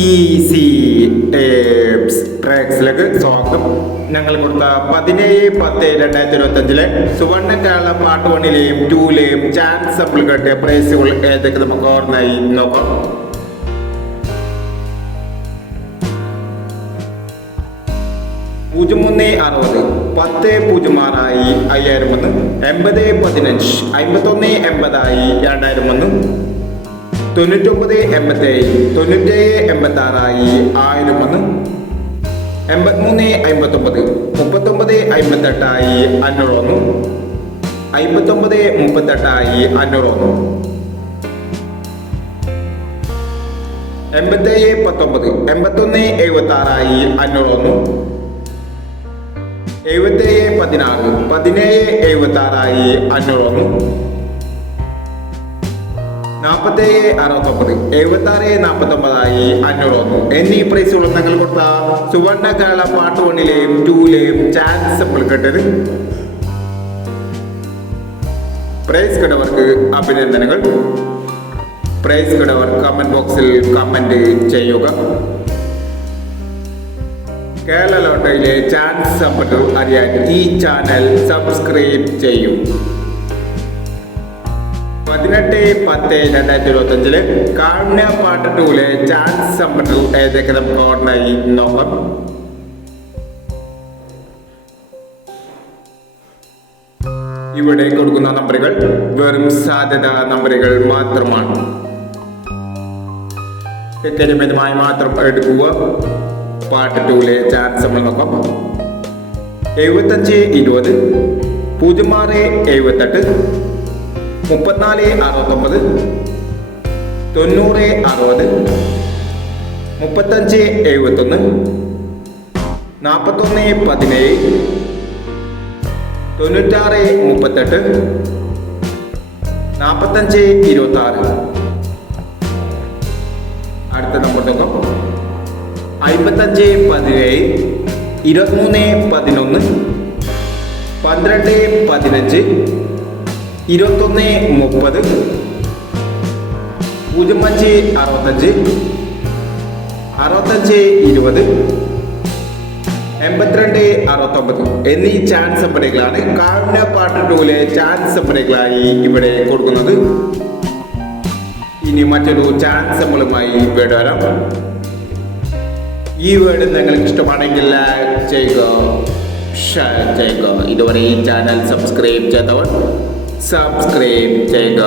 Easy tips ട്രാക്സിലേക്ക് സ്വാഗതം. ഞങ്ങൾ കൊടുത്ത 17/10/2025 സുവർണ്ണ കേരള പാർട്ട് 1ലെയും 2ലെയും ചാൻസ് സാമ്പിൾ കിട്ടിയ പ്രൈസുകൾ ഏതൊക്കെ നമുക്ക് ഓർമ്മയായി നോക്കാം. പൂജ്യം 360 10.06 5001 80.15 51.80 2001 99.87 97.86 1001 83.59 39.58 501 59.38 501 87.19 81.76 501 77.16 17.76 501 47.69 76.49 501 എന്നീ പ്രൈസുകൾ ഞങ്ങൾ കൊടുത്ത സുവർണ്ണ കേരള പാർട്ട് 1ലെയും 2ലെയും ചാൻസ് സാമ്പിൾ കിട്ടിയത്. പ്രൈസ് കിട്ടവർക്ക് അഭിനന്ദനങ്ങൾ. പ്രൈസ് കിട്ടവർ കമന്റ് ബോക്സിൽ കമന്റ് ചെയ്യുക. കേരള ലോട്ടറിയിലെ ചാൻസ് സാമ്പിൾ അറിയാൻ ഈ ചാനൽ സബ്സ്ക്രൈബ് ചെയ്യൂ. 18/10/2025 കാരുണ്യ പാർട്ട് 2ലെ ചാൻസ് സാമ്പിൾ ഏതൊക്കെ നമുക്ക് ഓർമ്മയായി നോക്കാം. ഇവിടെ കൊടുക്കുന്ന നമ്പറുകൾ വെറും സാധ്യത നമ്പറുകൾ മാത്രമാണ്. കൃത്യമായി മാത്രം എടുക്കുക. പാർട്ട് 2ലെ ചാൻസ് നമ്മൾ നോക്കാം. 75-20 06-78 34-69 90-60 35-71 41-17 96-38 45-26. അടുത്ത നമ്പർ നോക്കാം. 55-17 23-11 12-15 21-30 05-65 65-20 82-69 എന്നീ ചാൻസ് നമ്പറുകളാണ് കാരുണ്യ പാർട്ട് 2ലെ ചാൻസ് നമ്പറുകളായി ഇവിടെ കൊടുക്കുന്നത്. ഇനി മറ്റൊരു ചാൻസ് നമ്പറുമായി വീട് വരാം. ഈ വീട് നിങ്ങൾക്ക് ഇഷ്ടമാണെങ്കിൽ ലൈക്ക് ചെയ്യുക, ഷെയർ ചെയ്യുക. ഇതുവരെ ഈ ചാനൽ സബ്സ്ക്രൈബ് ചെയ്തവർ സബ്സ്ക്രൈബ് ചെയ്യുക.